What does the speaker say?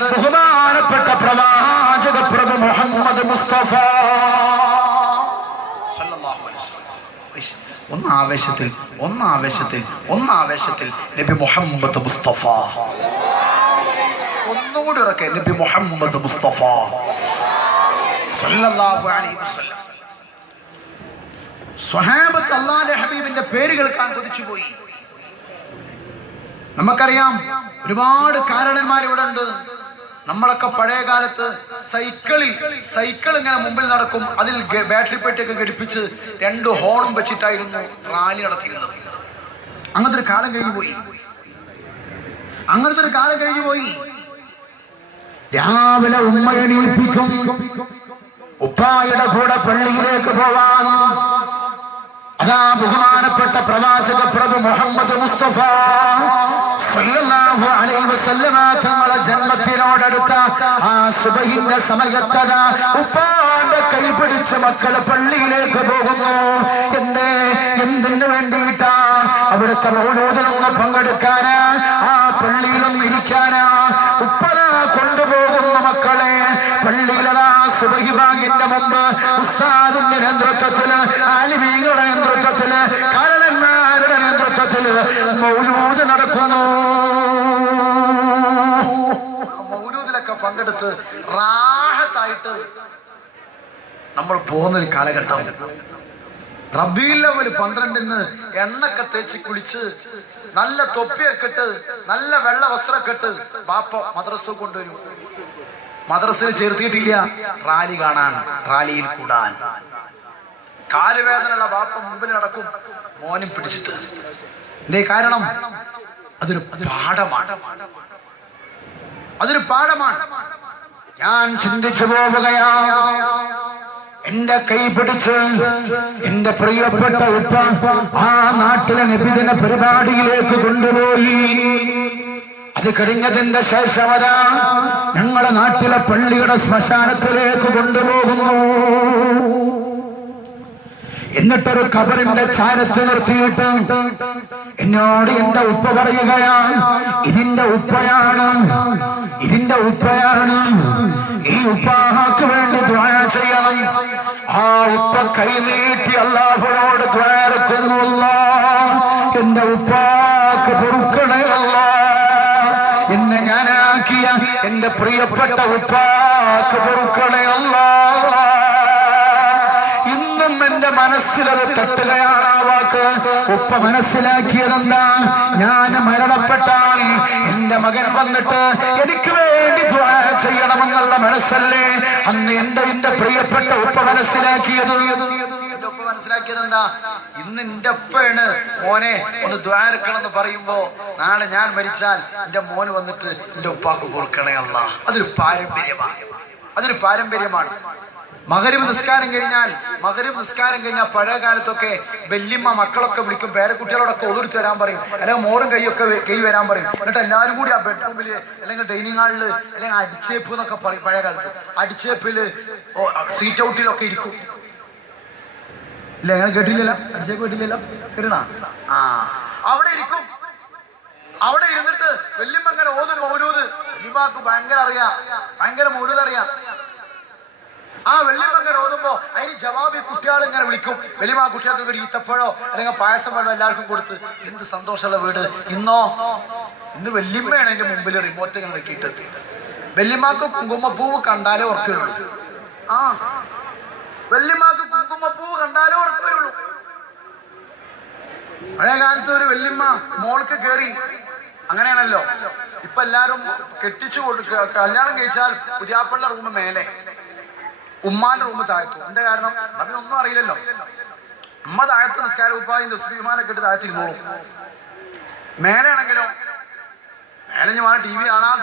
ബഹുമാനപ്പെട്ട പ്രവാചക പ്രഭു മുഹമ്മദ് മുസ്തഫ സല്ലല്ലാഹു അലൈഹി വസല്ലം. ഒന്നാവേശത്തിൽ നബി മുഹമ്മദ് മുസ്തഫ. ഒന്നുകൂടി ഉറക്കെ, നബി മുഹമ്മദ് മുസ്തഫ സല്ലല്ലാഹു അലൈഹി വസല്ലം. സ്വഹാബത്ത് അല്ലാഹുവിന്റെ ഹബീബിന്റെ പേര് കേൾക്കാൻ കൊതിച്ചുപോയി. നമുക്കറിയാം ഒരുപാട് കാരണന്മാർ ഇവിടെ ഉണ്ട്. നമ്മളൊക്കെ പഴയ കാലത്ത് സൈക്കിൾ ഇങ്ങനെ മുമ്പിൽ നടക്കും, അതിൽ ബാറ്ററി പെട്ടിയൊക്കെ ഘടിപ്പിച്ച് 2 ഹോണും വെച്ചിട്ടായിരുന്നു റാലി നടത്തിയിരുന്നത്. അങ്ങനത്തെ ഒരു കാലം കഴിഞ്ഞു പോയി. രാവിലെ ഉമ്മയെ എണീപ്പിക്കും, ഉപ്പായുടെ കൂടെ പള്ളിയിലേക്ക് പോവാൻ. അതാ ബഹുമാനപ്പെട്ട പ്രവാചക പ്രഭു മുഹമ്മദ് മുസ്തഫ സല്ലല്ലാഹു അലൈഹി വസല്ലമ തങ്ങളെ ജന്മത്തിനോടടുത്ത ആ സുബഹിന്റെ സമയത്തതാ ഉപ്പാന്റെ കൈ പിടിച്ച് മക്കളെ പള്ളിയിലേക്ക് പോകുന്നു. എന്തിനു വേണ്ടിയിട്ടാ? അവിടുത്തെ മൗലൂദിനൊന്ന് പങ്കെടുക്കാനാ, ആ പള്ളിയിലൊന്ന് ഇരിക്കാനാ. ഉപ്പനാ കൊണ്ടുപോകുന്ന മക്കളെ പള്ളിയിലതാ സുബഹി ബാങ്കിന്റെ മുമ്പ് ഉസ്താദിന്റെ നേതൃത്വത്തില്, ആലിമീങ്ങളുടെ നേതൃത്വത്തില്, കാരണന്മാരുടെ നേതൃത്വത്തില് മൗലൂദ് നടക്കുന്നു. മൗലൂദിലൊക്കെ പങ്കെടുത്ത് റാഹത്തായിട്ട് നമ്മൾ പോകുന്നൊരു കാലഘട്ടം. റബീഉൽ അവ്വൽ 12-ന് എണ്ണൊക്കെ തേച്ച് കുളിച്ച് നല്ല തൊപ്പിയൊക്കെ ഇട്ട് നല്ല വെള്ള വസ്ത്രമൊക്കെ ഇട്ട് ബാപ്പ മദ്രസ കൊണ്ടുവരും. മദ്രസയിൽ ചേർത്തിയിട്ടില്ല, റാലി കാണാൻ, റാലിയിൽ കൂടാൻ. കാലുവേദനയുള്ള ബാപ്പ മുമ്പിൽ നടക്കും, മോനും പിടിച്ചിട്ട്. എന്തേ കാരണം? അതൊരു പാഠമാണ്. ഞാൻ ചിന്തിച്ചു പോവുകയാണ്. എന്റെ കൈ പിടിച്ച് എന്റെ പ്രിയപ്പെട്ട ഉപ്പ ആ നാട്ടിലെ നബിദിന പരിപാടിയിലേക്ക് കൊണ്ടുപോയി. അത് കഴിഞ്ഞതിന്റെ ശേഷമതാ ഞങ്ങളുടെ നാട്ടിലെ പള്ളിയുടെ ശ്മശാനത്തിലേക്ക് കൊണ്ടുപോകുന്നു. എന്നിട്ടൊരു ഖബറിന്റെ ചാരത്ത് നിർത്തിയിട്ട് എന്നോട് എന്റെ ഉപ്പ പറയുകയാണ്, ഇതിന്റെ ഉപ്പയാണ്. ഈ ഉപ്പാക്ക് വേണ്ടി ദുആ ചെയ്യണം. ആ ഉപ്പ കൈനീട്ടി അല്ലാഹുവോട് ദുആ ഇറക്കുന്നു. അല്ലാഹ് എന്റെ ഉപ്പാക്ക് പൊറുക്കണേ അല്ലാഹ്. എന്നെ ഞാനാക്കിയ എന്റെ പ്രിയപ്പെട്ട ഉപ്പാക്ക് പൊറുക്കണേ അല്ലാഹ്. ഇന്നും എന്റെ മനസ്സിലത് തട്ടുകയാണ് ആ വാക്ക്. ഉപ്പ മനസ്സിലാക്കിയതെന്താ? ഞാൻ മരണപ്പെട്ടാൽ എന്റെ മകൻ വന്നിട്ട് എനിക്ക് വേണ്ടി ദുആ ചെയ്യണമെന്നുള്ള മനസ്സല്ലേ അന്ന് എന്റെ പ്രിയപ്പെട്ട ഉപ്പ മനസ്സിലാക്കിയത്. എന്റെ ഉപ്പ മനസ്സിലാക്കിയത് എന്താ? ഇന്ന് എന്റെ ഉപ്പയാണ് മോനെ ഒന്ന് ദുആ ഇറക്കണമെന്ന് പറയുമ്പോ നാളെ ഞാൻ മരിച്ചാൽ എന്റെ മോന് വന്നിട്ട് എന്റെ ഉപ്പാക്ക് കൊടുക്കണേ അല്ലാഹ്. അതൊരു പാരമ്പര്യമാണ്. മഗ്‌രിബ് നിസ്കാരം കഴിഞ്ഞാൽ പഴയ കാലത്തൊക്കെ വല്യമ്മ മക്കളൊക്കെ വിളിക്കും, പേരക്കുട്ടികളോടൊക്കെ ഒതുർത്ത് വരാൻ പറയും, അല്ലെങ്കിൽ മോറും കൈ വരാൻ പറയും. എന്നിട്ട് എല്ലാവരും കൂടി ആ ബെഡ്റൂമില് അല്ലെങ്കിൽ ഡൈനിങ് ഹാളില് അല്ലെങ്കിൽ അടിച്ചേപ്പ് എന്നൊക്കെ പറയും. പഴയ കാലത്ത് അടിച്ചേപ്പില് സീറ്റ് ഔട്ടിലൊക്കെ ഇരിക്കും. ഇല്ല, അങ്ങനെ കേട്ടില്ലല്ലോ? അടിച്ചേപ്പ് കേട്ടില്ലല്ലോ? കേട്ടണ? അവിടെ ഇരിക്കും. അവിടെ ഇരുന്നിട്ട് വല്യമ്മ അങ്ങനെ ഓതും മൗലൂദ്. വല്യമ്മക്ക് ഭയങ്കര മൗലൂദ് അറിയാം. ആ വെള്ളിമങ്ങൻ ഓതുമ്പോ അതിന് ജവാബി കുട്ടികൾ ഇങ്ങനെ വിളിക്കും. വലിയ കുട്ടികൾക്ക് ഒരു ഈത്തപ്പഴോ അല്ലെങ്കിൽ പായസം വെള്ളം എല്ലാവർക്കും കൊടുത്ത് എന്ത് സന്തോഷമുള്ള വീട്. ഇന്ന് വല്യമ്മയാണ് എന്റെ മുമ്പിൽ റിമോട്ട് ഇങ്ങനെ വെക്കിയിട്ട്. വല്യമ്മക്ക് കുങ്കുമപ്പൂവ് കണ്ടാലേ ഉറക്കേ ഉള്ളൂ. വല്യമ്മക്ക് കുങ്കുമപ്പൂവ് കണ്ടാലേ ഉറക്കേ ഉള്ളൂ. പഴയ കാലത്ത് ഒരു വല്യമ്മ മോൾക്ക് കയറി, അങ്ങനെയാണല്ലോ. ഇപ്പൊ എല്ലാരും കെട്ടിച്ചു കൊടുക്കുക. കല്യാണം കഴിച്ചാൽ പുതിയാപ്പള്ള റൂമ് മേലെ, ഉമ്മാന്റെ റൂമ് താഴത്തു. എന്താ കാരണം? അതിനൊന്നും അറിയില്ലല്ലോ. ഉമ്മ താഴത്ത് നിസ്കാര ഉപ്പാദിന്റെ സുബിമാനൊക്കെ ഇട്ട് താഴത്തിരുന്നോളും. മേലെ ആണെങ്കിലോ മേലെ ഞാൻ TV കാണാൻ